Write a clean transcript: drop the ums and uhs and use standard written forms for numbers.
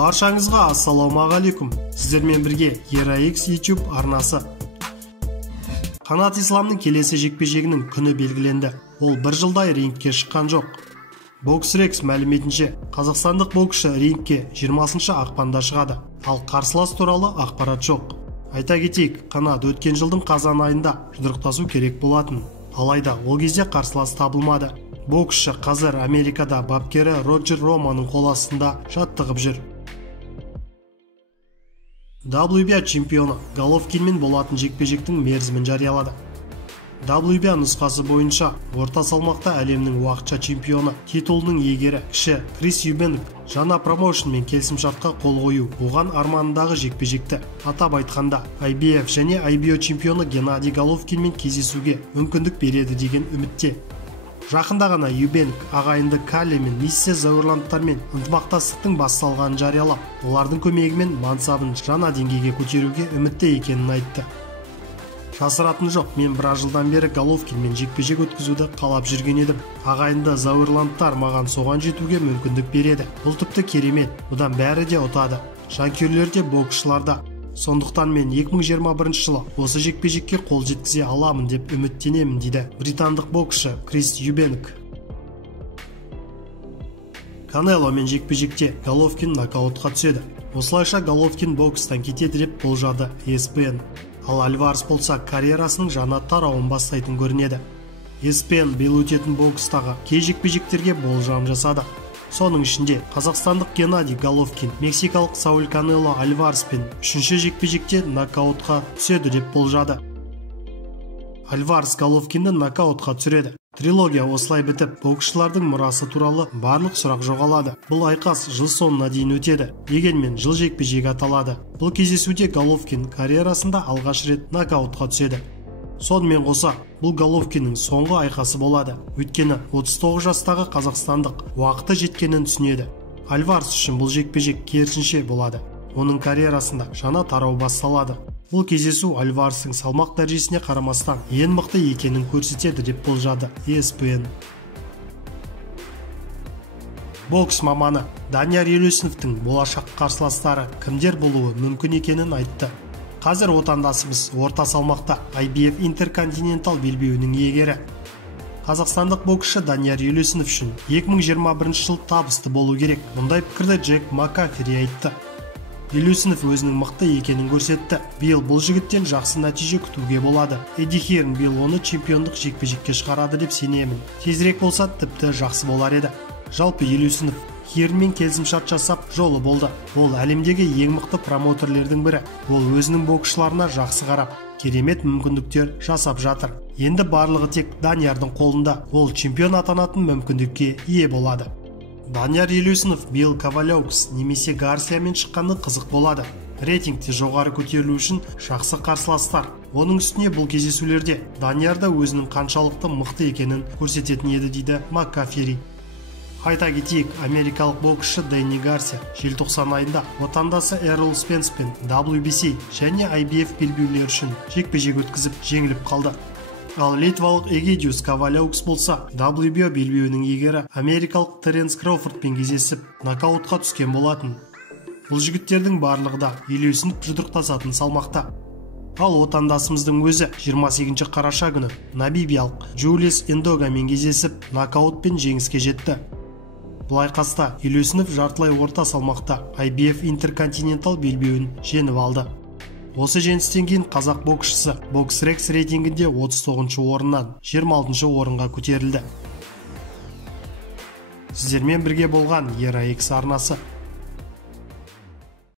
Баршаңызға ассалаумағалейкум. Сіздермен бірге ERA-X YouTube арнасы. Қанат Исламның келесі жекпе-жегінің күні белгіленді. Ол бір жылдай рингке шыққан жоқ. BoxRec мәліметінше, қазақстандық боксшы рингке 20 ақпанда шығады, ал қарсылас туралы ақпарат жоқ. Айта кетейік, Қанат өткен жылдың қазан айында жұдырықтасу керек болатын. Алайда ол кезде қарсылас табылмады. Боксшы қазір Америкада бапкері Роджер Романың қол астында жаттығып жүр. WBA чемпионы Головкинмен болатын жекпе-жектің мерзімін жариялады. WBA нұсқасы бойынша орта салмақта әлемнің уақытша чемпионы титулының иегері кіші Крис Юбенк жаңа промоушнмен келісімшартқа қол қою, оған арманындағы жекпе-жекті, атап айтқанда IBF және IBO чемпионы Геннадий Головкинмен кездесуге мүмкіндік береді деген үмітте. Жақында ғана Юбенк ағайынды Калли мен Миссе Зауэрландтармен ынтымақтастықтың басталғанын жариялап, олардың көмегімен мансабын жаңа деңгейге көтеруге үмітті екенін айтты. Жасыратын жоқ, мен біраз жылдан бері Головкинмен жекпе-жек өткізуді қалап жүрген едім. Ағайынды Зауэрландтар маған соған жетуге мүмкіндік береді. Бұл тіпті керемет, бұдан бәрі де ұтады. Жанкүйерлер де боксшылар да. Сондықтан мен 2021 жылы осы жекпе-жекке қол жеткізе аламын деп үміттенемін, дейді британдық боксшы Крис Юбенк. Канеломен жекпе-жекте Головкин нокаутқа түседі. Осылайша Головкин бокстан кетеді деп болжады ESPN. Ал Альварес болса карьерасының жаңа тарауын бастайтын көрінеді. ESPN биыл өтетін бокстағы кей жекпе-жектерге болжам жасады. Соның ішінде қазақстандық Геннадий Головкин мексикалық Сауль Канело Альвареспен үшінші жекпе-жекте нокаутқа түседі деп болжады. Альварес Головкинді нокаутқа түсіреді. Трилогия осылай бітіп, боксшылардың мұрасы туралы барлық сұрақ жоғалады. Бұл айқас жыл соңына дейін өтеді. Дегенмен жыл жекпе-жегі аталады. Бұл кездесуде Головкин карьерасында алғаш рет нокаутқа түседі. Сонымен қоса, бұл Головкиннің соңғы айқасы болады. Өйткені 39 жастағы қазақстандық уақыты жеткенін түсінеді. Альварес үшін бұл жекпе-жек керісінше болады. Оның карьерасында жаңа тарау басталады. Бұл кездесу Альварестің салмақ дәрежесіне қарамастан ең мықты екенін көрсетеді деп болжады ESPN. Бокс маманы Данияр Елеусіновтің болашақ қарсыластары кімдер болуы мүмкін екенін айтты. Қазір отандасымыз орта салмақта IBF Интерконтинентал белбеуінің иегері. Қазақстандық боксшы Данияр Елеусінов үшін 2021 жыл табысты болу керек. Мұндай пікірді Джек Макафери айтты. Елеусінов өзінің мықты екенін көрсетті. Биыл бұл жігіттен жақсы нәтиже күтуге болады. Эдди Хирн биыл оны чемпиондық жекпе-жекке шығарады деп сенемін. Тезірек болса тіпті жақсы болар еді. Жалпы Елеусінов Хирнмен келісімшарт жасап жолы болды. Ол әлемдегі ең мықты промоутерлердің бірі. Ол өзінің боксшыларына жақсы қарап, керемет мүмкіндіктер жасап жатыр. Енді барлығы тек Даниярдың қолында. Ол чемпион атанатын мүмкіндікке ие болады. Данияр Елеусінов биыл Ковалевс немесе Гарсиямен шыққаны қызық болады. Рейтингте жоғары көтерілу үшін жақсы қарсыластар. Оның үстіне бұл кездесулерде Данияр да өзінің қаншалықты мықты екенін көрсететін еді, дейді Макафери. Айта кетейік, америкалық боксшы Дэнни Гарсия желтоқсан айында отандасы Эррол Спенспен WBC және IBF белбеулері үшін жекпе-жек өткізіп жеңіліп қалды. Ал литвалық Эгидиус Ковалевс болса WBO белбеуінің иегері америкалық Теренс Кроуфордпен кездесіп нокаутқа түскен болатын. Бұл жігіттердің барлығы да Елеусінов жұдырықтасатын салмақта. Ал отандасымыздың өзі 28 қараша күні намибиялық Джулиус Эндогамен кездесіп нокаутпен жеңіске жетті. Бұл айқаста Елеусінов жартылай орта салмақта IBF Интерконтинентал белбеуін жеңіп алды. Осы жеңістен кейін қазақ боксшысы BoxRec рейтингінде 39 орыннан 26 орынға көтерілді. Сіздермен бірге болған ERA-X арнасы.